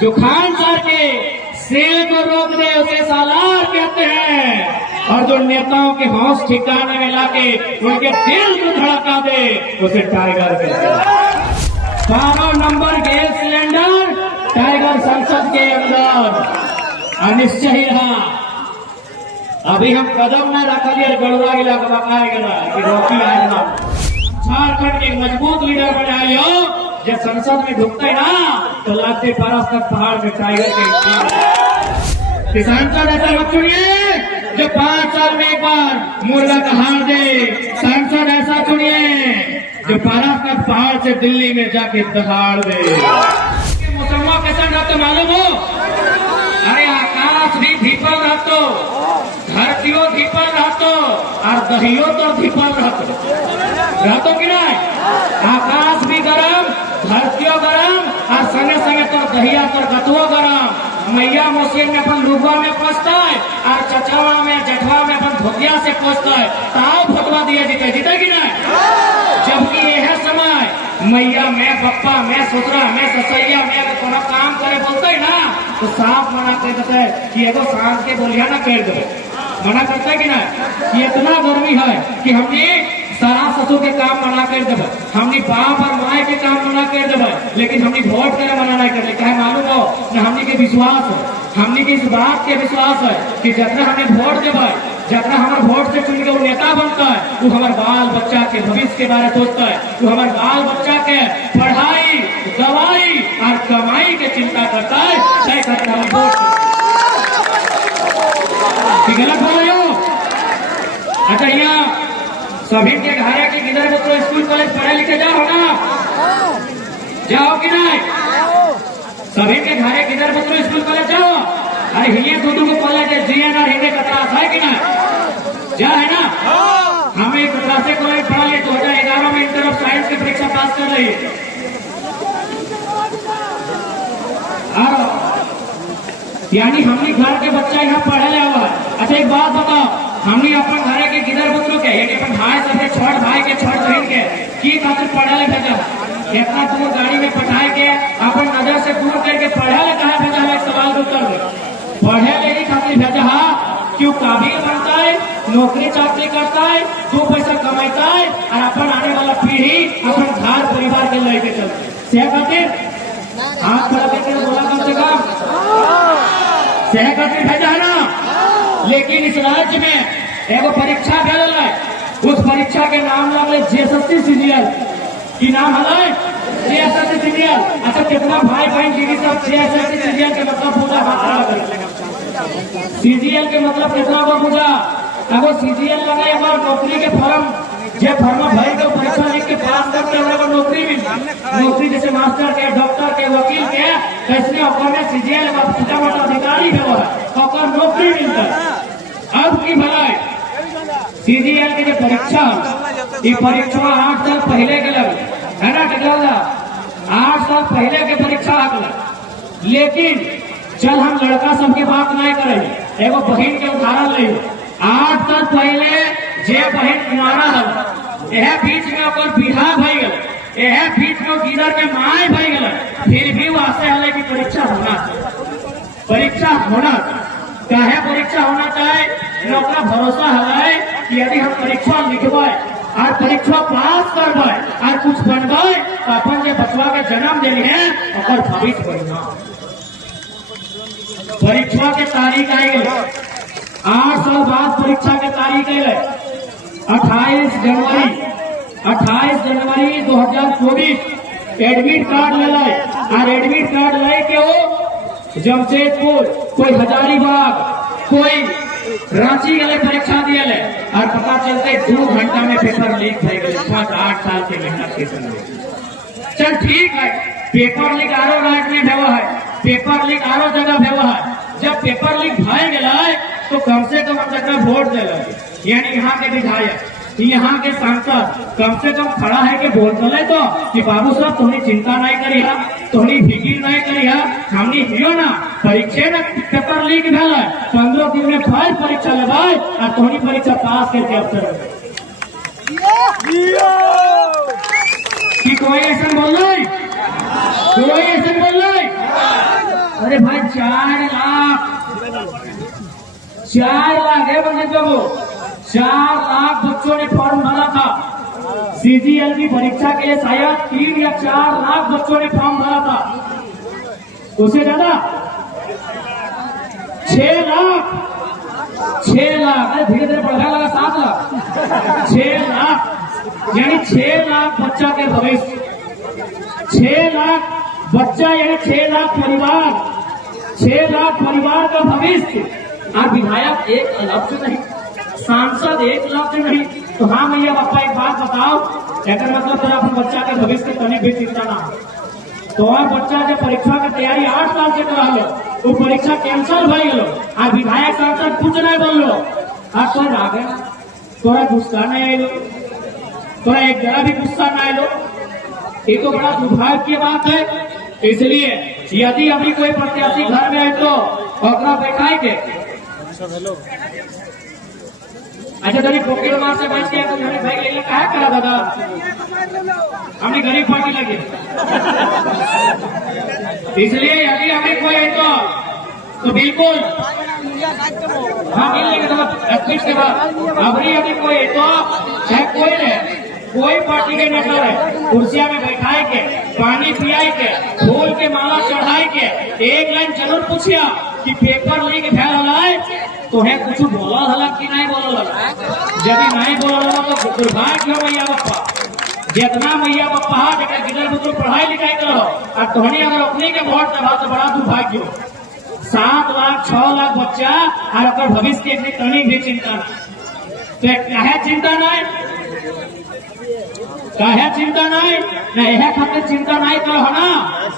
जो खान सर के शेर को रोक दे उसे सालार कहते हैं, और जो नेताओं के हौस ठिकाने में लाके उनके दिल को धड़का दे उसे टाइगर कहते हैं। 12 नंबर गैस सिलेंडर टाइगर संसद के अंदर अनिश्चय ही रहा। अभी हम कदम न रखलिए गड़वा गिला बकाए गला कि रोकी आएगा। झारखंड के मजबूत लीडर बनाए हो, जब संसद में ढुकते ना तो लाते परस तक पहाड़ में टाइगर के किसान का ऐसा मत चुनिए जो 5 साल में एक बार मुर्गा का हार दे। सांसद ऐसा चुनिए जो परस तक पहाड़ से दिल्ली में जाके दहाड़ दे। मौसम कैसा रहता मालूम हो? अरे आकाश भी धीपल रहतो, धरतियों धीपल रहतो और दहियो तो धीपल रहतो कि नहीं? आकाश भी गरम, धरतियों गरम और संगे संगे तो दहिया तो गतुओ गरम। मैया मोसियन में अपन लुगवा में पहुंचता है और चचवा में जठवा में अपन धोतिया से पहुंचता है। ताओ भोटवा दिया जीते जीते कि नहीं? जबकि यह समय मैया मैं बप्पा मैं ससुरा मैं ससैया मैं अगर कोनो काम करे बोलते है ना तो साफ मना कर देते है कि एगो सांस के बोलिया ना कर दो। मना करता है कि नहीं? ये इतना गर्मी है कि हमने सारा ससुर के काम मना कर देवे, हमने बाप और माए के काम मना कर देवे, लेकिन हमने वोट करे मना नहीं करते। क्या मालूम हो न हमने के विश्वास है, हमने के इस बात के विश्वास है कि जब हमें वोट देवे, जब हमारे वोट से चुन के वो नेता बनता है, वो हमारे बाल बच्चा के भविष्य के बारे में सोचता है, वो हमारे बाल बच्चा के पढ़ाई दवाई और कमाई की चिंता करता है। तय करता है वोट गलत बोल रहे हो? अच्छा यहाँ सभी के घरे के किधर को तो स्कूल कॉलेज पढ़े लिखे जाओ ना, जाओ कि नहीं? सभी के घरे किधर को तो स्कूल कॉलेज जाओ। अरे हिंदी दूध को कॉलेज है, जीएनआर हिंदी का क्लास है कि नहीं? जा है ना? हमें एक क्लासे कॉलेज पढ़ा लिए 2011 में इंटर ऑफ साइंस की परीक्षा पास कर रही है। यानी हमने घर के बच्चा यहाँ पढ़े ले हुआ है। अच्छा एक बात बताओ, हमने अपन घरे के किधर बच्चों के एक अपन भाई सबसे छोट भाई के छोट बहन के की खातिर पढ़े ले भेजा? इतना दूर गाड़ी में पठाए के अपन नजर से दूर करके पढ़े ले कहा भेजा है? एक सवाल का उत्तर दो। पढ़े ले ही खातिर भेजा क्यों? काबिल बनता है, नौकरी चाकरी करता है, 2 पैसा कमाता है और अपन आने वाला पीढ़ी अपन घर परिवार के लेके चलते सेह खातिर हाथ खड़ा करके बोला कम से कम सेह खातिर भेजा है ना। लेकिन इस राज्य में एगो परीक्षा भेल है, उस परीक्षा के नाम लगले जेएसएससी सीजीएल की नाम है जेएसएससी सीजीएल। अच्छा कितना भाई बहन दीदी सब जेएसएससी सीजीएल के मतलब पूजा हाथ सीजीएल के मतलब कितना को पूजा? अगर सीजीएल लगा एक बार नौकरी के फॉर्म जे फॉर्म भर के परीक्षा लिख के पास करके हमारे नौकरी मिल नौकरी जैसे मास्टर के डॉक्टर के वकील के कैसे ऑफर में सीजीएल का छोटा मोटा अधिकारी भी हुआ है नौकरी मिलता है। अब की भलाई सीजीएल के जो परीक्षा ये परीक्षा 8 साल पहले के लगे है ना? टिकला 8 साल पहले के परीक्षा आगल। लेकिन चल हम लड़का सबके बात नहीं करेंगे, एगो बहन के उदाहरण ले। 8 साल पहले जे बहन किनारा है यह बीच में ओकर बिहा भई गल, यह बीच में गिदर के माए भई गल, फिर भी वास्ते हले की परीक्षा होना परीक्षा होना चाहे परीक्षा होना चाहे ओकरा भरोसा है कि यदि हम परीक्षा लिखबे और परीक्षा पास करबे और कुछ बनबे तो अपन जे बचवा के जन्म दिली है ओकर भविष्य बढ़िया। परीक्षा के तारीख आई गई, 8 साल बाद परीक्षा के तारीख आई गई 28 जनवरी 2024। एडमिट कार्ड ले लाए और एडमिट कार्ड ले के वो जमशेदपुर कोई हजारीबाग कोई रांची गले परीक्षा दिए ले और पता चलते 2 घंटा में पेपर लीक हो गए। 8 साल के मेहनत के संग चल ठीक है, पेपर लीक आरो राज्य में भेवा है, पेपर लीक आरो जगह भेवा है। जब पेपर लीक भय गया तो कम से कम जगह वोट दे लगे, यानी यहाँ के विधायक यहाँ के सांसद कम से कम खड़ा है कि बोल चले तो कि बाबू साहब तुमने चिंता नहीं करी है, तुमने फिकिर नहीं करी है, हमने हियो ना परीक्षा ना पेपर लीक भेल 15 दिन में फिर परीक्षा लेवाए और तुमने परीक्षा पास करके अवसर कि कोई ऐसा बोल रहा है, कोई ऐसा बोल रहा है 4 लाख 4 लाख है बंदे बाबू, 4 लाख बच्चों ने फॉर्म भरा था। CGL की परीक्षा के लिए शायद 3 या 4 लाख बच्चों ने फॉर्म भरा था, उससे ज्यादा 6 लाख अरे धीरे धीरे बढ़ने लगा, 7 लाख 6 लाख यानी 6 लाख बच्चा के भविष्य, 6 लाख बच्चा यानी 6 लाख परिवार, 6 लाख परिवार का भविष्य। और विधायक 1 लफ्ज नहीं, सांसद 1 लफ्ज नहीं। तो हाँ भैया बापा एक बात बताओ, अगर मतलब तेरा अपने बच्चा के भविष्य के तनिक भी चिंता ना हो तो और बच्चा जब परीक्षा की तैयारी 8 साल से कर लो, वो परीक्षा कैंसिल हो गलो और विधायक सांसद कुछ नहीं बोल लो, अब तो आ गया तोरा गुस्सा नहीं आएलो, तोरा एक जरा भी गुस्सा ना आएलो, ये तो बड़ा दुर्भाग्य की बात है। इसलिए यदि अभी कोई प्रत्याशी घर में आए तो अपना बैठाए के अच्छा तरी पॉकेट मार से बैठ गया तो मेरे भाई ले क्या करा दादा, हमने गरीब पार्टी लगी। इसलिए यदि अभी कोई है तो बिल्कुल हाँ मिल लेंगे तो 21 के बाद अभी यदि कोई है तो चाहे कोई रहे, कोई पार्टी के नेता रहे, कुर्सिया में बैठाए के पानी पियाई के फूल के माला चढ़ाए के एक लाइन जरूर पूछिया कि पेपर लीक भेल हलाय तो है कुछ बोला हला कि नहीं बोला हला, यदि नहीं बोला हला तो दुर्भाग्य हो मैया बप्पा, जितना मैया बप्पा जगह गिदर बुजुर्ग पढ़ाई लिखाई करो और तोहनी अगर अपने के वोट दबा तो बड़ा दुर्भाग्य हो। 7 लाख 6 लाख बच्चा और अगर भविष्य की तनी भी चिंता नहीं, तो क्या चिंता नहीं, काहे चिंता नहीं यह खातिर चिंता नहीं करो ना,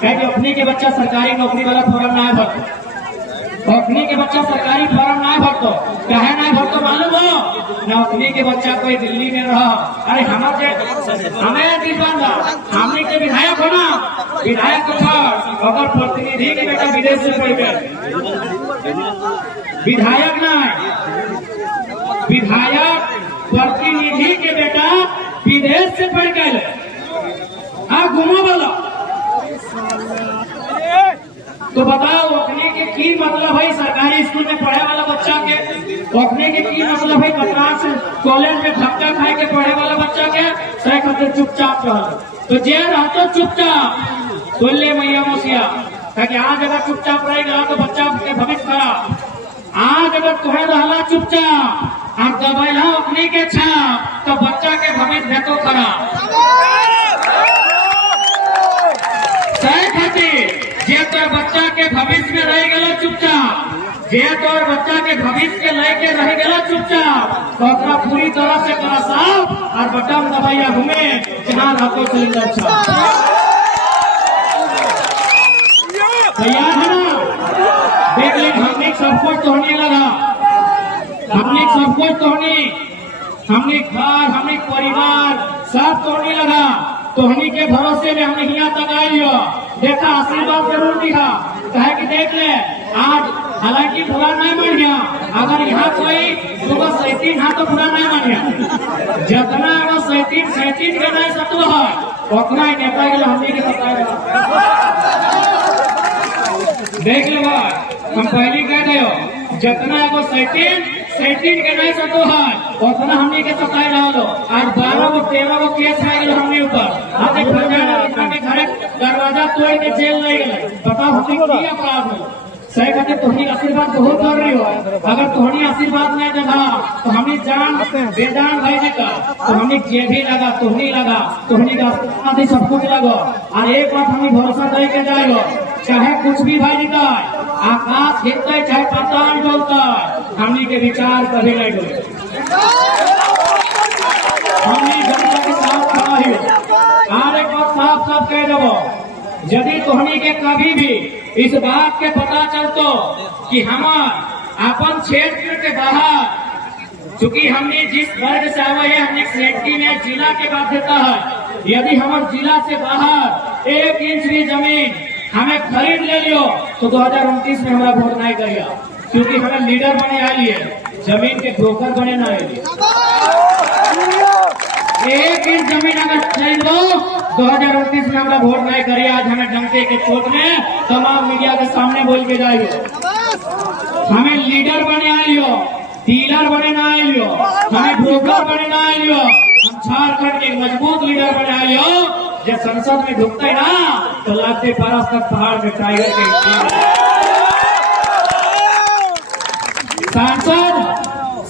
कहे अपने के बच्चा सरकारी नौकरी वाला फॉर्म नहीं भरतो, अपने के बच्चा सरकारी फॉर्म नहीं भरतो, काहे नहीं भरतो मालूम हो ना, अपने के बच्चा कोई दिल्ली में रहा, अरे हमें दिलवाना हमने के विधायक हो ना, विधायक को अगर प्रतिनिधि के बेटा विदेश से पढ़ गए, विधायक नहीं, विधायक प्रतिनिधि के बेटा विदेश से पढ़ गए, हाँ घूमो बोलो तो बताओ अपने के की मतलब है सरकारी स्कूल में पढ़े वाला बच्चा के, अपने के की मतलब है कटरा से कॉलेज में धक्का खाए के पढ़े वाला बच्चा के सही खातिर चुपचाप रहो, तो जे रहते चुपचाप सुन ले मैया मोसिया, ताकि आज अगर चुपचाप रहेगा तो बच्चा के भविष्य खराब, आज अगर तुम्हें रहना चुपचाप और दबाइला अपने के छाप तो बच्चा के भविष्य भेतो खराब। सही खातिर जे तोर बच्चा के भविष्य में रह गया चुपचाप, जे तोर बच्चा के भविष्य के लेके रह गया चुपचाप तो पूरी तरह से करा साफ और बटन दबाइया घूमे जहाँ रहते सिलेंडर छाप तैयार है ना। देख ले हमने सब कुछ तोड़ने लगा, हमने सब कुछ तोड़ने, हमने घर हमने परिवार सब तोड़ने लगा, तोहनी के भरोसे में हमने यहाँ तक आई हो, देखा आशीर्वाद जरूर दिखा, कहे कि देख ले आज हालांकि बुरा नहीं मान गया, अगर यहाँ कोई सुबह 37 हाँ तो बुरा नहीं मान गया, जितना अगर 37 के नहीं सत्व है उतना ही नेता के हमने के बताया। देख लो हम पहले कह दो जितना एगो 37 के नहीं सतो है उतना हमने के सताए रहा लो, आज 12 गो 13 गो केस आ गए हमने ऊपर, आज के घर दरवाजा तोड़ के जेल ले गए, बताओ हमने की अपराध हो। सही कहते तुम्हारी आशीर्वाद बहुत कर रही हो, अगर तुम्हारी आशीर्वाद नहीं देगा तो हमने जान बेजान भेजे का, तो हमने जे भी लगा तुम्हें लगा, तुम्हें का सब कुछ लगो, और एक बात हमें भरोसा दे के जाएगा चाहे कुछ भी भाई निकल आकाश हिलता चाहे पताल डोलता हमने के विचार कभी नहीं डोले, हमने जनता के साथ खड़ा है। और एक बात साफ साफ कह दो, यदि तुम्हें के कभी भी इस बात के पता चलतो कि हमार अपन क्षेत्र के बाहर, चूंकि हमने जिस वर्ग से आवे है हमने सेफ्टी में जिला के बाध्यता है, यदि हमारे जिला से बाहर 1 इंच भी जमीन हमें खरीद ले लियो तो 2029 में हमारा वोट नहीं करेगा, क्योंकि हमें लीडर बने आ लिए, जमीन के ब्रोकर बने ना आए। 1 इंच जमीन अगर खरीद लो 2029 में हमारा वोट नहीं करे। आज हमें डंके के चोट में तमाम मीडिया के सामने बोल के जाइयो। हमें लीडर बने आइयो, डीलर बने ना आइयो, हमें ब्रोकर बने ना आइयो। हम झारखंड के मजबूत लीडर बने आइयो। जब संसद में ढुकते है ना तो लगते परस तक पहाड़ में टाइगर के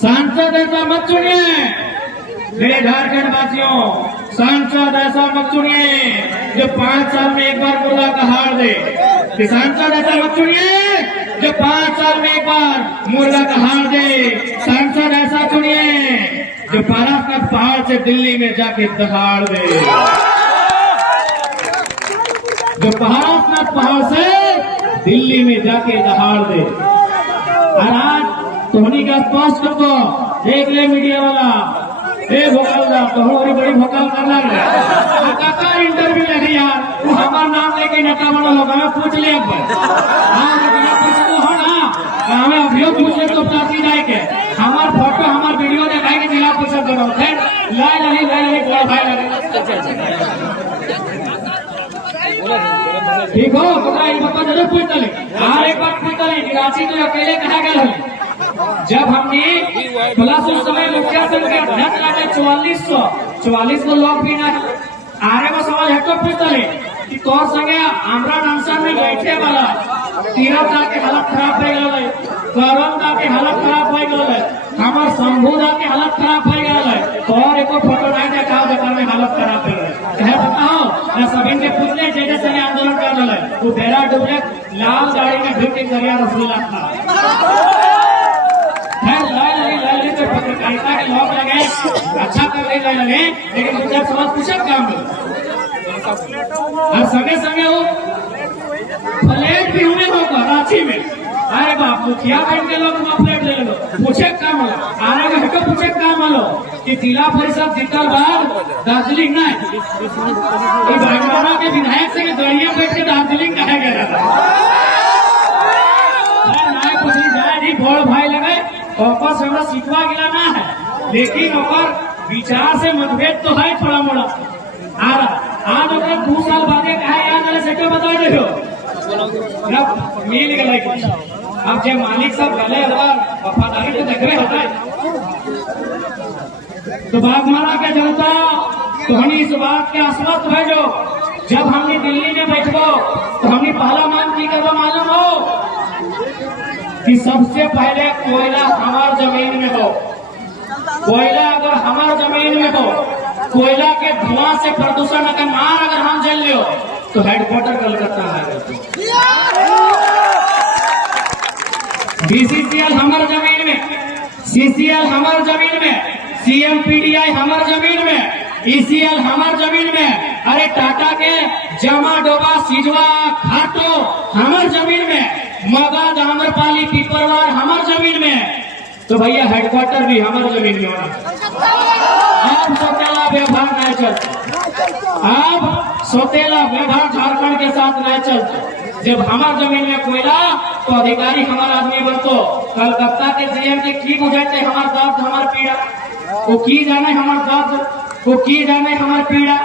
सांसद ऐसा मत चुनिए मेरे झारखंड वासियों। सांसद ऐसा मत चुनिए जो 5 साल में एक बार मुर्गा का हार दे। कि सांसद ऐसा मत चुनिए जो 5 साल में एक बार मुर्गा का हार दे। सांसद ऐसा चुनिए जो पारासनाथ पहाड़ से दिल्ली में जाके दहाड़ दे। जो पारासनाथ पहाड़ से दिल्ली में जाके दहाड़ दे। और आज तोहनी का स्पष्ट कर दो, देख ले मीडिया वाला, भोकल तो बड़ी भोकल करना काका इंटरव्यू लगी यार, तू हमारा नाम लेके नेता बना लोग हमें पूछ ले अब पूछ तो हो ना, हमें अभियोग पूछे तो प्रार्थी जाए के हमार फोटो हमार वीडियो दिखाए के जिला परिषद बनो लाई बड़ा भाई ठीक हो पापा जरूर पूछ ले। और एक बात पूछ ले, रांची तो अकेले कहा गए जब हमने प्लस उस समय मुखिया संघ के अध्यक्ष लगे 4400 लोग भी ना आरे को सवाल हटो पूछते कि तोर संगे आमरा अनशन में बैठे वाला तीरथ दा के हालत खराब हो गए, करम दा के हालत खराब हो गए, हमार शंभू दा के हालत खराब हो गए। तोर एको फोटो नहीं देखा जकर में हालत खराब हो गए कहे बताओ ना सभी के पूछले जे संगे आंदोलन कर रहे वो बेरा डूबले लाल गाड़ी में ढूंढ के दरिया रसगुल्ला था। पत्रकारिता के लोग लगे अच्छा कर रहे लगे, लेकिन मुझे समझ पूछे काम और संगे संगे वो फ्लैट भी हुए होगा रांची में। अरे बाप मुखिया बन के लोग फ्लैट ले लो पूछे काम लो आने में हटो पूछे काम लो कि जिला परिषद जीतल बाद दार्जिलिंग ना के विधायक से गड़िया बैठ के दार्जिलिंग कहा गया था। बड़ भाई लगे और से हमरा सीखवा गिला ना है, लेकिन और विचार से मतभेद तो है थोड़ा मोड़ा। आज 2 साल बाद कहा याद से क्यों बता दे मिल गए कुछ। अब जब मालिक सब गले वफादारी तो देख रहे होता है तो बागमारा के जनता तो हम इस बात के आश्वस्त है जो जब हमने दिल्ली में बैठो तो हमने पहला मांग की करवा मालूम हो कि सबसे पहले कोयला हमार जमीन में हो। कोयला अगर हमार जमीन में हो, कोयला के धुआं से प्रदूषण अगर मार अगर हम झेल लो तो हेडक्वार्टर कलकत्ता है। बीसीसीएल हमार जमीन में, सीसीएल हमार जमीन में, सीएमपीडीआई हमार जमीन में, ईसीएल हमार जमीन में। अरे टाटा के जमा डोबा सिजवा घाटो हमार जमीन में, मगध आम्रपाली पिपरवार हमार जमीन में। तो भैया हेडक्वार्टर भी हमारे जमीन में होना। अब सौतेला व्यवहार नहीं चलता, अब सौतेला व्यवहार झारखंड के साथ नहीं चलता। जब हमार जमीन में कोयला तो अधिकारी हमारा आदमी बनतो। कलकत्ता के सीएम जी की बुझाते हमार दर्द हमार पीड़ा, वो की जाने हमार दर्द, वो की जाने हमार पीड़ा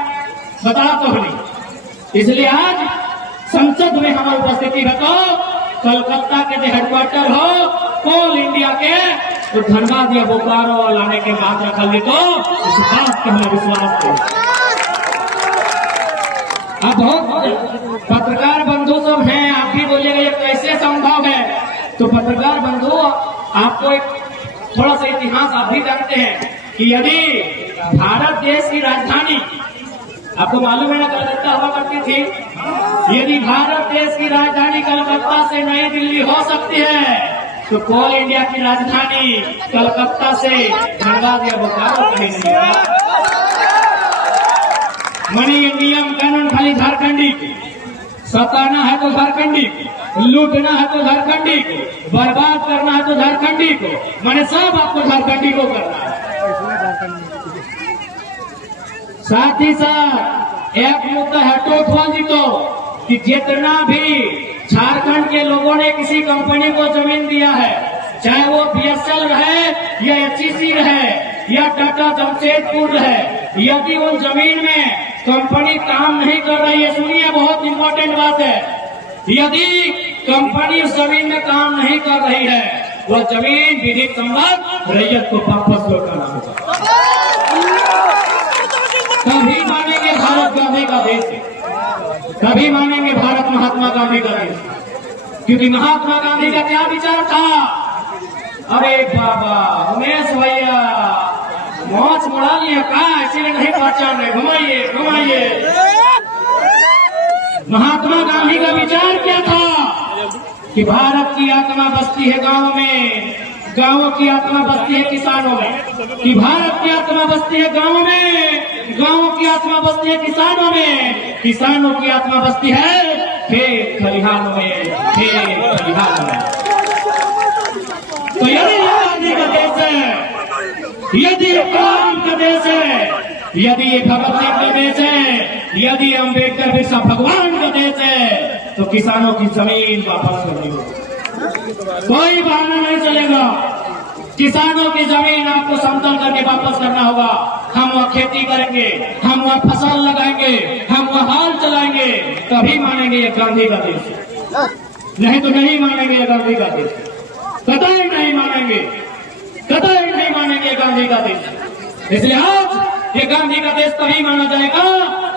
बता तो नहीं। इसलिए आज संसद में हमारी उपस्थिति है तो कलकत्ता के जो हेडक्वार्टर हो कोल इंडिया के तो धनबाद या बोकारो लाने के बाद रखल दे तो इस बात का हमें विश्वास है। अब बहुत पत्रकार बंधु सब हैं, आप भी बोलिएगा ये कैसे संभव है। तो पत्रकार बंधु आपको एक थोड़ा सा इतिहास आप भी जानते हैं कि यदि भारत देश की राजधानी आपको मालूम है ना कलकत्ता हुआ करती थी, यदि भारत देश की राजधानी कलकत्ता से नई दिल्ली हो सकती है तो कोल इंडिया की राजधानी कलकत्ता से धनबाद या बोकारो कहीं नहीं होगा। मनी नियम कानून खाली झारखंडी की, सताना है तो झारखंडी को, लूटना है तो झारखंडी को, बर्बाद करना है तो झारखंडी को, मैंने सब आपको झारखंडी को करना है। साथ ही साथ एक मुद्दा है टोटवाल जी को कि जितना भी झारखंड के लोगों ने किसी कंपनी को जमीन दिया है, चाहे वो बीएसएल रहे या एचईसी रहे या टाटा जमशेदपुर रहे, यदि उन जमीन में कंपनी काम नहीं कर रही है, सुनिए बहुत इंपॉर्टेंट बात है, यदि कंपनी उस जमीन में काम नहीं कर रही है, वह जमीन विधि सम्मत रैयत को वापस लौटाना होगा। तभी मानेंगे भारत गांधी का देश है, तभी मानेंगे भारत महात्मा गांधी का देश। क्योंकि महात्मा गांधी का क्या विचार था? अरे बाबा उमेश भैया मौज मुड़ा लिया का, इसीलिए नहीं पहचान रहे, घुमाइए घुमाइए। महात्मा गांधी का विचार क्या था? कि भारत की आत्मा बसती है गांव में, गांवों की आत्मा बसती है किसानों में। कि भारत की आत्मा बसती है गांव में, गांवों की आत्मा बसती है किसानों में, किसानों की आत्मा बसती है खेत खलिहानों में, खेत खलिहानों में। तो यदि ये गांधी का देश है, यदि ये कलाम का देश है, यदि ये भगत सिंह का देश है, यदि अम्बेडकर बिरसा भगवान का देश है, तो किसानों की जमीन वापस करनी होगी। कोई बहाना नहीं चलेगा। किसानों की जमीन आपको समतल करके वापस करना होगा। हम वह खेती करेंगे, हम वह फसल लगाएंगे, हम वह हाल चलाएंगे, तभी मानेंगे ये गांधी का देश है। नहीं तो नहीं मानेंगे ये गांधी का देश, कतई नहीं मानेंगे, कतई नहीं मानेंगे गांधी का देश। इसलिए आज ये गांधी का देश तभी माना जाएगा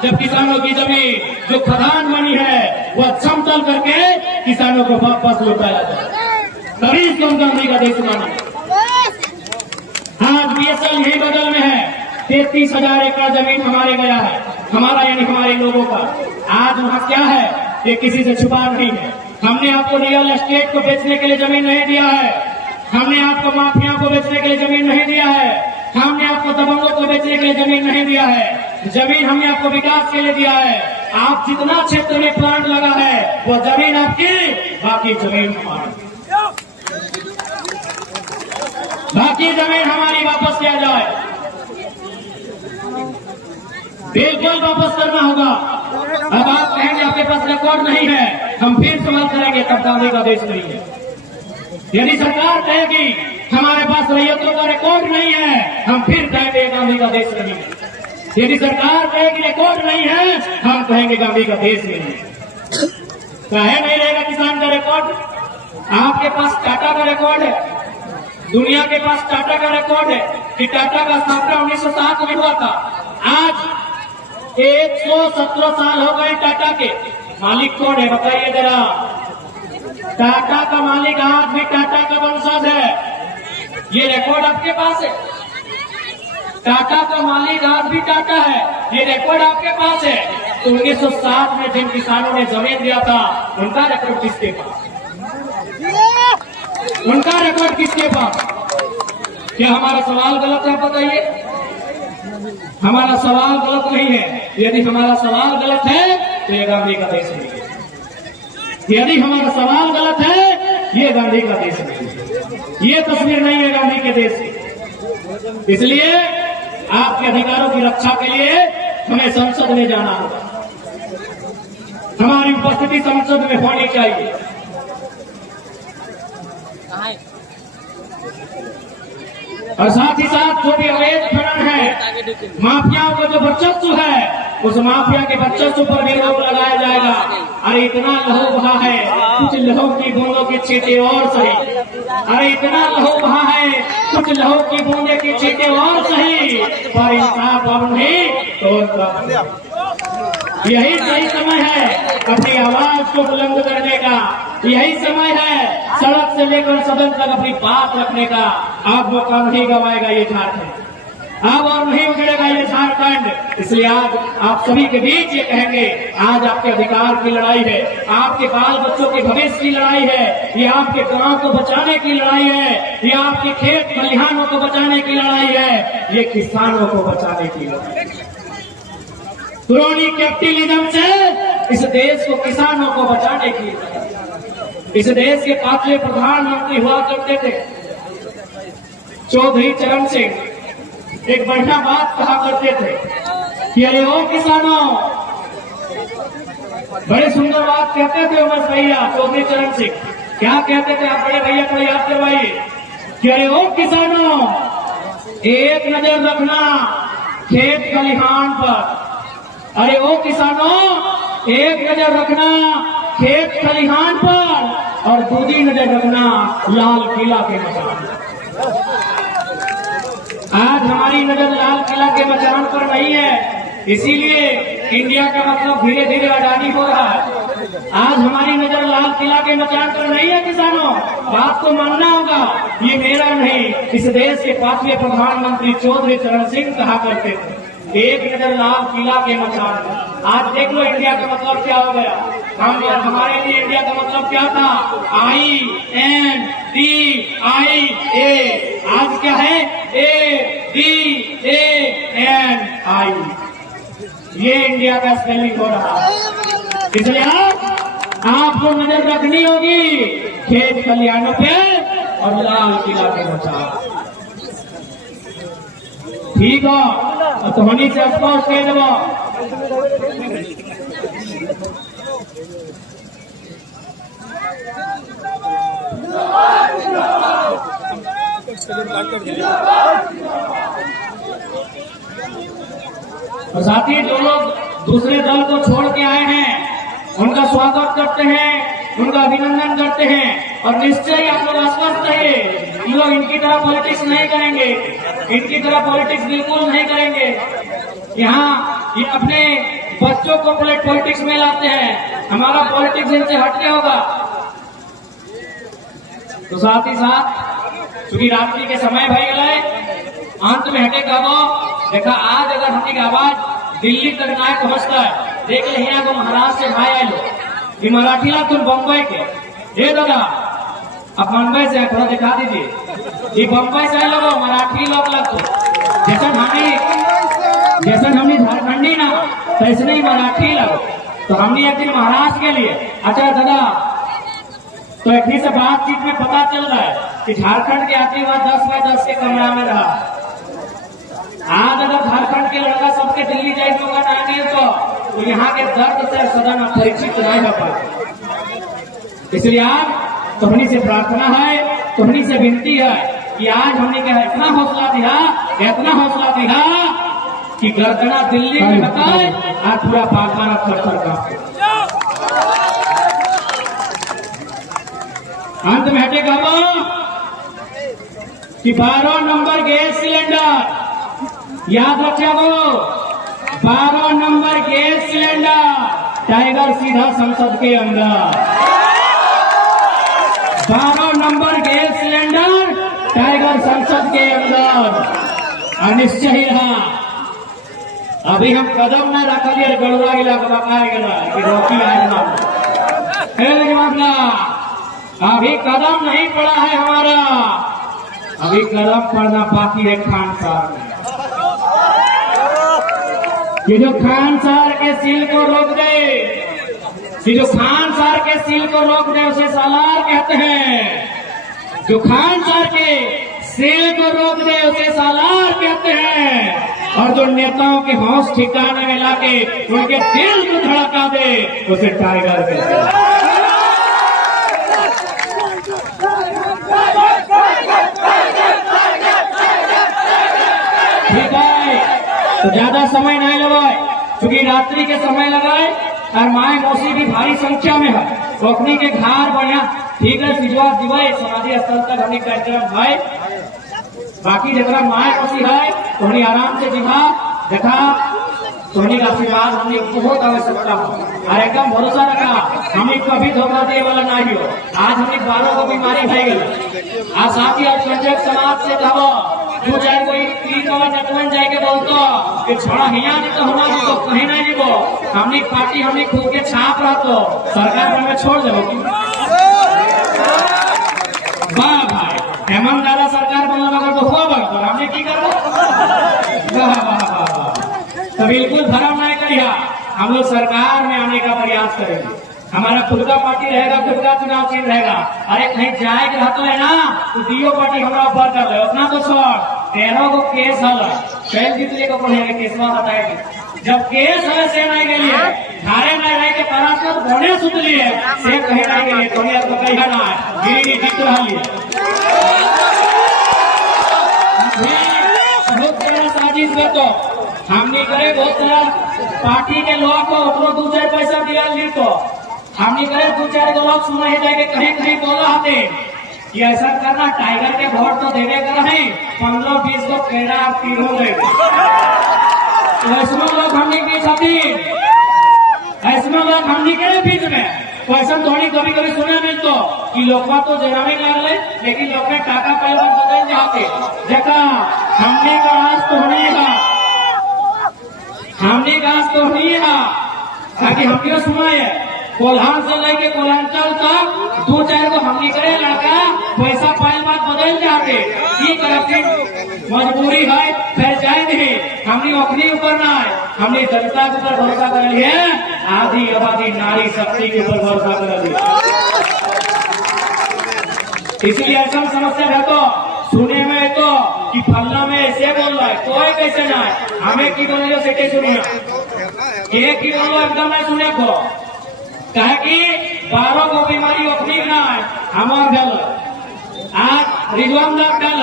जब किसानों की जमीन जो खदान बनी है वह समतल करके किसानों को वापस लौटाया जाए, तभी इसको हम गांधी का देश मानेंगे। आज बीएसएल यही बगल में है, 33,000 एकड़ जमीन हमारे गया है, हमारा यानी हमारे लोगों का। आज वहाँ क्या है ये किसी से छुपा नहीं है। हमने आपको रियल एस्टेट को बेचने के लिए जमीन नहीं दिया है, हमने आपको माफिया को बेचने के लिए जमीन नहीं दिया है, हमने आपको दबंगों को बेचने के लिए जमीन नहीं दिया है। जमीन हमने आपको विकास के लिए दिया है। आप जितना क्षेत्र में प्लांट लगा है वो जमीन आपकी, बाकी जमीन हमारी, बाकी जमीन हमारी वापस किया जाए, बिल्कुल वापस करना होगा। अब आप कहेंगे आपके पास रिकॉर्ड नहीं है, हम फिर सवाल करेंगे तब गांधी का देश नहीं है। यदि सरकार कहेगी हमारे पास रैयतों का रिकॉर्ड नहीं है, हम फिर कहेंगे गांधी का देश नहीं है। यदि सरकार कहेगी रिकॉर्ड नहीं है, हम कहेंगे गांधी का देश नहीं है। काहे नहीं रहेगा किसान का रिकॉर्ड? आपके पास टाटा का रिकॉर्ड है, दुनिया के पास टाटा का रिकॉर्ड है कि टाटा का स्थापना 1907 में हुआ था। आज 117 साल हो गए टाटा के। मालिक कौन है बताइए जरा? टाटा का मालिक आज भी टाटा का वंशज है, ये रिकॉर्ड आपके पास है। टाटा का मालिक आज भी टाटा है, ये रिकॉर्ड आपके पास है। तो 1907 में जिन किसानों ने जमीन दिया था उनका रिकॉर्ड किसके पास? उनका रिकॉर्ड किसके पास? क्या हमारा सवाल गलत है? बताइए। हमारा सवाल गलत नहीं है। यदि हमारा सवाल गलत है तो ये गांधी का देश नहीं है। यदि हमारा सवाल गलत है ये गांधी का देश नहीं है। ये तस्वीर नहीं है गांधी के देश की। इसलिए आपके अधिकारों की रक्षा के लिए हमें संसद में जाना होगा, हमारी उपस्थिति संसद में होनी चाहिए। और साथ ही साथ जो भी अवैध खनन है, माफियाओं का जो वर्चस्व है, उस माफिया के वर्चस्व पर भी रोक लगाया जाएगा। अरे इतना लहू बहा है, कुछ लहू की बूंदों के छींटे और सही। अरे इतना लहू बहा है, कुछ लहू की बूंदे की छींटे और सही, पर इंसाफ अब नहीं तो यही सही समय है अपनी आवाज को बुलंद करने का। यही समय है सड़क से लेकर सदन तक अपनी बात रखने का। अब मौका नहीं गवाएगा ये झारखंड, अब और नहीं उजड़ेगा ये झारखंड। इसलिए आज आप सभी के बीच ये कहेंगे, आज आपके अधिकार की लड़ाई है, आपके बाल बच्चों के भविष्य की लड़ाई है, ये आपके गांव को बचाने की लड़ाई है, ये आपके खेत खलिहानों को बचाने की लड़ाई है, ये किसानों को बचाने की लड़ाई है। क्रोनी कैपिटलिज्म से इस देश को किसानों को बचाने की लड़ाई। इस देश के 5वें प्रधानमंत्री हुआ करते थे चौधरी चरण सिंह। एक बढ़िया बात कहा करते थे कि अरे ओ किसानों, बड़े सुंदर बात कहते थे उमेश भैया चौधरी चरण सिंह। क्या कहते थे आप बड़े भैया को याद करवाइए कि अरे ओ किसानों, एक नजर रखना खेत खलिहान पर। अरे ओ किसानों, एक नजर रखना खेत खलिहान पर। दूसरी नजर रखना लाल किला के मचान। आज हमारी नजर लाल किला के मचान पर नहीं है, इसीलिए इंडिया का मतलब धीरे धीरे आजादी हो रहा है। आज हमारी नजर लाल किला के मचान पर नहीं है। किसानों, बात को मानना होगा, ये मेरा नहीं, इस देश के 5वें प्रधानमंत्री चौधरी चरण सिंह कहा करते थे, एक नजर लाल किला के मचान पर। आज देख लो इंडिया का मतलब क्या हो गया। हमारे लिए इंडिया का मतलब क्या था? INDIA। आज क्या है? ADANI। ये इंडिया का स्पेलिंग हो रहा है। इसलिए आपको नजर रखनी होगी खेत खलिहानों पे और लाल किला के मचान। ठीक हो तो होनी से स्पष्ट कह देव। और साथी जो लोग दूसरे दल को छोड़ के आए हैं उनका स्वागत करते हैं, उनका अभिनंदन करते हैं और निश्चय आप लोग आश्वस्त रहिए, ये लोग इनकी तरह पॉलिटिक्स नहीं करेंगे, इनकी तरह पॉलिटिक्स बिल्कुल नहीं करेंगे। यहाँ ये अपने बच्चों को पॉलिटिक्स में लाते हैं, हमारा पॉलिटिक्स इनसे हटके होगा। तो साथ ही साथ चूंकि रात्रि के समय भाई गए अंत में हटे कहो देखा, आज अगर हम की आवाज दिल्ली तक ना पहुंचता है, देख ले यहाँ को महाराष्ट्र से भाई आए लोग, ये मराठी ला तुम बम्बई के, ये दादा आप मुंबई से थोड़ा दिखा दीजिए, ये बम्बई से आए लोग मराठी लोग लगते जैसे हमने झारखंडी ना तैसे ही मराठी लगो, तो हमने एक दिन महाराष्ट्र के लिए। अच्छा दादा, तो एक से बातचीत में पता चल रहा है कि झारखंड के यात्री वह 10x10 के कमरा में रहा। आज अगर झारखंड के लड़का सबके दिल्ली जाए होगा ना तो यहाँ के दर्द से सदन परिचित नहीं हो पाए। इसलिए आज तुम्हारी से प्रार्थना है, तुम्हारी से विनती है कि आज हमने क्या इतना हौसला दिया कि गर्दना दिल्ली में बताए आज पूरा पागमाना थर का। अंत में हटे कहो कि 12 नंबर गैस सिलेंडर याद रखा वो, 12 नंबर गैस सिलेंडर टाइगर सीधा संसद के अंदर। 12 नंबर गैस सिलेंडर टाइगर संसद के अंदर अनिश्चय ही रहा। अभी हम कदम न रखिए गड़वा गिला कि रोकी आज ना, अभी कदम नहीं पड़ा है हमारा, अभी कदम पड़ना बाकी है खान साहब में। ये जो खान साहब के सील को रोक दे, ये जो खान साहब के सील को रोक दे उसे सालार कहते हैं। जो खान साहब के सील को रोक दे उसे सालार कहते हैं। और जो नेताओं के हौस ठिकाने में लाके उनके दिल को धड़का दे उसे टाइगर कहते हैं। ठीक है, तो ज्यादा समय नहीं लगाए, क्योंकि रात्रि के समय लगाए और माए मौसी भी भारी संख्या में है, तो अपनी के घर बढ़िया ठीक है सिजवा दिवाए समाधि स्थल तक हमने कार्यक्रम भाई। बाकी जगह माए मौसी है तो हमने आराम से दिखा देखा, सोनी का आशीर्वाद हमने बहुत आवश्यकता हो और एकदम भरोसा रखा हमें कभी धोखा दिए वाला नहीं हो। आज हमने 12 को बीमारी भाई गई, आज साथी आज पंचायत समाज से कहो जो चाहे कोई नटवन जाए के बोलतो कि छोड़ा हिया नहीं तो होना तो कहीं नहीं जीवो, हमने पार्टी हमने खुद के छाप रहा तो सरकार में छोड़ दो। वाह भाई हेमंत दादा सरकार बनना अगर तो हुआ बन तो हमने की करो। तो बिल्कुल भरम नहीं करिए, हम लोग सरकार में आने का प्रयास करेंगे, हमारा खुद का पार्टी रहेगा, खुद का चुनाव चिन्ह रहेगा। अरे कहीं जाए के रहते है ना तो डीओ पार्टी हमारा ऊपर कर ले उतना तो छोड़ 13 को केस हल कैल जीतने को पड़ेगा केसवा बताएगी। जब केस है से नहीं के लिए धारे में रह के पराशर घोड़े सुत लिए से कहे नहीं के लिए थोड़ी आपको कही ना गिरी जीत रहा लिए बहुत सारा साजिश में तो हमने करे बहुत सारा पार्टी के लोग को अपनो 2 पैसा दिया ली तो हमने करे 2-4 लोग सुना है जाके कहीं कहीं बोला आते कि ऐसा करना टाइगर के वोट तो देने का है 15-20 को केड़ा तीर हो गए। ऐसे लोग हमने की साथी ऐसे लोग हमने के बीच में पैसा थोड़ी कभी कभी सुना नहीं तो कि लोग तो जरा में लग ले लेकिन लोग ने टाका पहले बदल जाते देखा हमने का आज तो नहीं है हमने का आज तो नहीं है ताकि हमने सुना है कोल्हान से लेके कोल्हांचल तक 2-4 को हमने करे लड़का पैसा पायल बात बदल जाते की करते मजबूरी है फिर जाए नहीं हमने अपने ऊपर ना है हमने जनता के ऊपर भरोसा कर लिए आधी आबादी नारी शक्ति के ऊपर भरोसा कर लिया। इसलिए ऐसा समस्या है तो सुने में तो कि फलना में ऐसे बोल रहा है कोई कैसे ना है हमें की बोलो सेटे सुनिए एक की बोलो एकदम नहीं सुने को कहे कि 12 को बीमारी अपनी ना है हमार गल आज रिजवान डल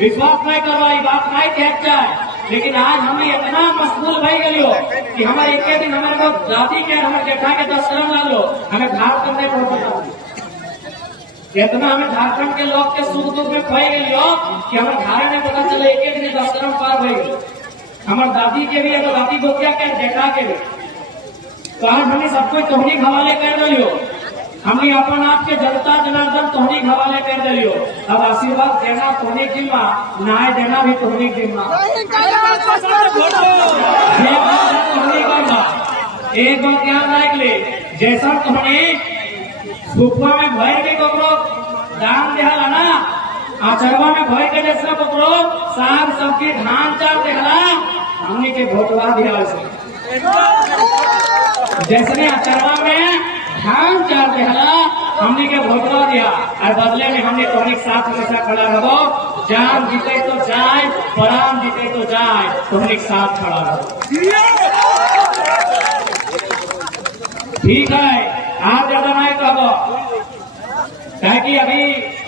विश्वास नहीं कर रहा बात नहीं कह जाए लेकिन आज हमें इतना मशगूल भई गलियो कि हमारे एक दिन हमारे को दादी के हमारे जेठा के 10 कदम ला लो हमें घाट करने पड़ता इतना हमें झारखंड के लोग के सुख दुख में पाई गलियो कि हमारे घारे में पता चले एक दिन 10 कदम पार भई गई हमारे दादी के भी अगर दादी दोखिया के जेठा के भी तो आज हमें सबको तोहनीक हवाले कर दियो हमने अपन आप के जनता जनार्दन तोहनीक हवाले कर दियो अब आशीर्वाद देना तोहनीक जिम्मा न्याय देना भी तोहनीक जिम्मा एक बात ध्यान रख ले जैसा तुमने सुखवा में भय के कपड़ो दान देहला ना आचरवा में भय के जैसा कपड़ो साग सब्जी धान चाल देहला हमने के भोटवा दिया जैसे आचरवा में धान चाल देहला हमने के भोटवा दिया और बदले में हमने तुम्हारे साथ हमेशा खड़ा रहो जान जीते तो जाए प्राण जीते तो जाए तुम्हारे साथ खड़ा रहो ठीक है आप ज्यादा नहीं कहो कहे कि अभी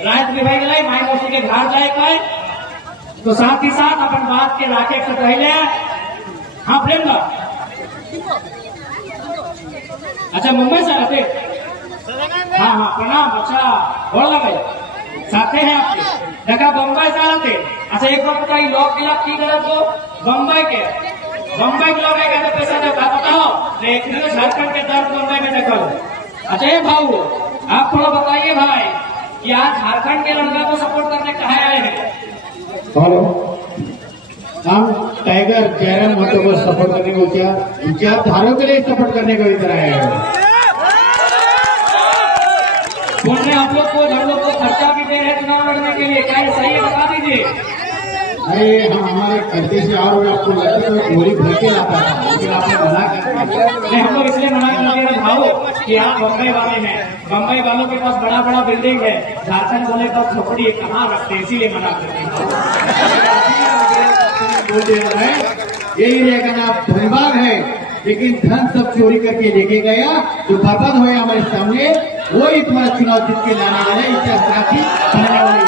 रात में भाई गए माई मौसी के घर जाए कहे तो साथ ही साथ अपन बात के राखे से पहले हाँ प्रेम अच्छा मुंबई से आते हाँ हाँ प्रणाम अच्छा बोल लगे साथे हैं आपके देखा बम्बई से आते अच्छा एक बार बताइए लोग के की गलत हो बम्बई के लोग कहते पैसा दे बताओ लेकिन झारखंड के दर्द बम्बई में देखो अच्छा ये भाऊ आप थोड़ा बताइए भाई कि आज झारखंड के लड़का को सपोर्ट करने कहा आए हैं हेलो हम टाइगर जयराम महतो को सपोर्ट करने को क्या विचारधाराओं के लिए सपोर्ट करने को इधर आए हैं बोलने आप लोग को हम लोग को खर्चा भी दे रहे हैं चुनाव लड़ने के लिए क्या सही है बता दीजिए अरे हम हमारे खर्चे से और आपको लगता है गोली भर के लाता था लेकिन आपने मना कर हम लोग इसलिए मना कर दिया भाव कि आप बम्बई वाले हैं बम्बई वालों के पास बड़ा बड़ा बिल्डिंग है झारखंड बोले तो झोपड़ी कहाँ रखते हैं इसीलिए मना करते हैं यही रहेगा ना धनबाद है लेकिन धन सब चोरी करके लेके गया जो बर्बाद हुआ हमारे सामने वही तुम्हारा चुनाव जीत के लाने वाला इसका साथी बनने वाले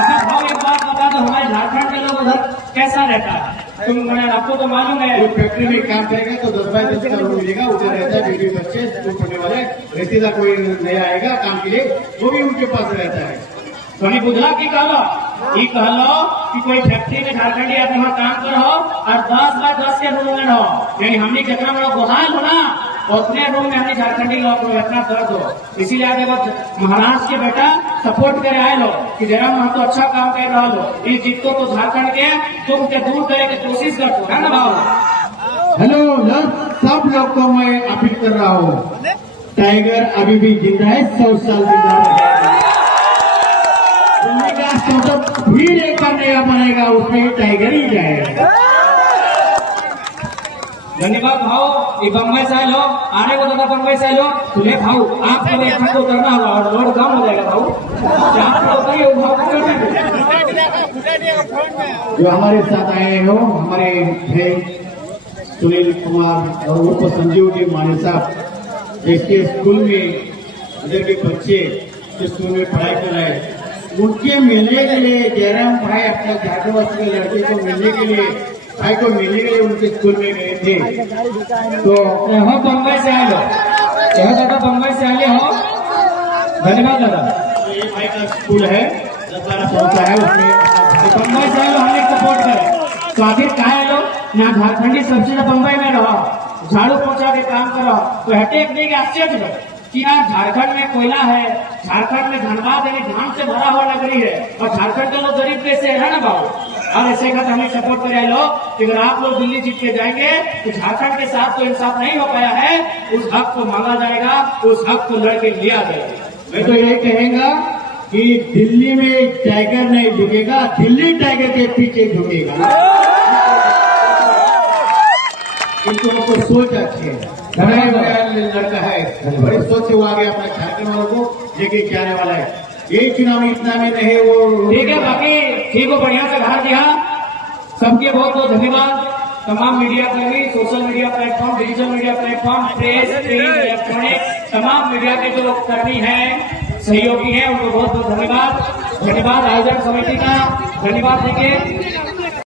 अच्छा भाव एक बात बता दो हमारे झारखंड के लोग उधर कैसा रहता है तुम आपको तो मालूम है जो फैक्ट्री में काम करेगा तो 10 बाय 10 का रूम मिलेगा उधर रहता है बेटी बच्चे स्कूल पढ़ने वाले रिश्तेदार कोई नया आएगा काम के लिए वो भी उनके पास रहता है तो बुझला की कहलो ये कहलो कि कोई फैक्ट्री में झारखंडी आदमी वहाँ काम करो और 10 बाय 10 के रूम में रहो यानी हमने जितना बड़ा गुहाल हो ना उतने रूम में हमने झारखंडी लोग को इतना दर्द हो इसीलिए आगे वक्त महाराष्ट्र के बेटा सपोर्ट करे आए लो कि जरा हम तो अच्छा काम कर रहा लो इस जीतो तो झारखंड के दुख के दूर करे की कोशिश करते है ना भाव हेलो सब लोग को मैं अपील कर रहा हूँ टाइगर अभी भी जिंदा है 100 साल जिंदा है भीड़ एक बार नया बनेगा उसमें टाइगर ही जाएगा धन्यवाद भाव ये बम्बई से लो आने को दादा बम्बई से लो तुम्हें भाव आपको यहाँ को करना होगा और लोड कम हो जाएगा भाव आपको बताइए भाव जो हमारे साथ आए हो हमारे भाई सुनील कुमार और उर्फ संजीव जी माने साहब इसके स्कूल में इधर के बच्चे जो स्कूल में पढ़ाई कर रहे हैं उनके मिलने के लिए जयराम भाई अपने झारखंड के लड़के को मिलने के लिए भाई को मिलने के लिए उनके स्कूल में गए थे तो हम बम्बई से आए लो यह दादा बम्बई से आए हो, धन्यवाद दादा। तो ये भाई का स्कूल है 10-12 पहुंचा है उसमें तो बम्बई से आए लो, हम सपोर्ट करें। तो आखिर कहा है लोग यहाँ झारखंडी सबसे बम्बई में रहो, झाड़ू पोछा के काम करो, तो हटे एक नहीं आश्चर्य हो कि यार झारखंड में कोयला है, झारखंड में धनबाद यानी धान से भरा हुआ नगरी है, और झारखंड के लोग गरीब कैसे है ना बाबू। और ऐसे का हमें सपोर्ट करे लोग कि अगर आप लोग दिल्ली जीत के जाएंगे तो झारखंड के साथ तो इंसाफ नहीं हो पाया है, उस हक को मांगा जाएगा, उस हक को लड़के लिया जाएगा। मैं तो यही कहेंगा कि दिल्ली में टाइगर नहीं झुकेगा, दिल्ली टाइगर के पीछे झुकेगा। किंतु हमको सोच अच्छी है, लड़का है, बड़ी सोच से वो आगे अपने झारखंड वालों को लेके जाने वाला है। यही चुनाव इतना में नहीं वो ठीक है, बाकी ठीक को बढ़िया से बाहर दिया। सबके बहुत बहुत धन्यवाद। तमाम मीडिया कर्मी, social media platform, digital media platform, press, print, electronic, तमाम मीडिया के जो कर्मी हैं, सहयोगी हैं, उनको बहुत बहुत धन्यवाद। धन्यवाद आयोजन समिति का धन्यवाद देंगे।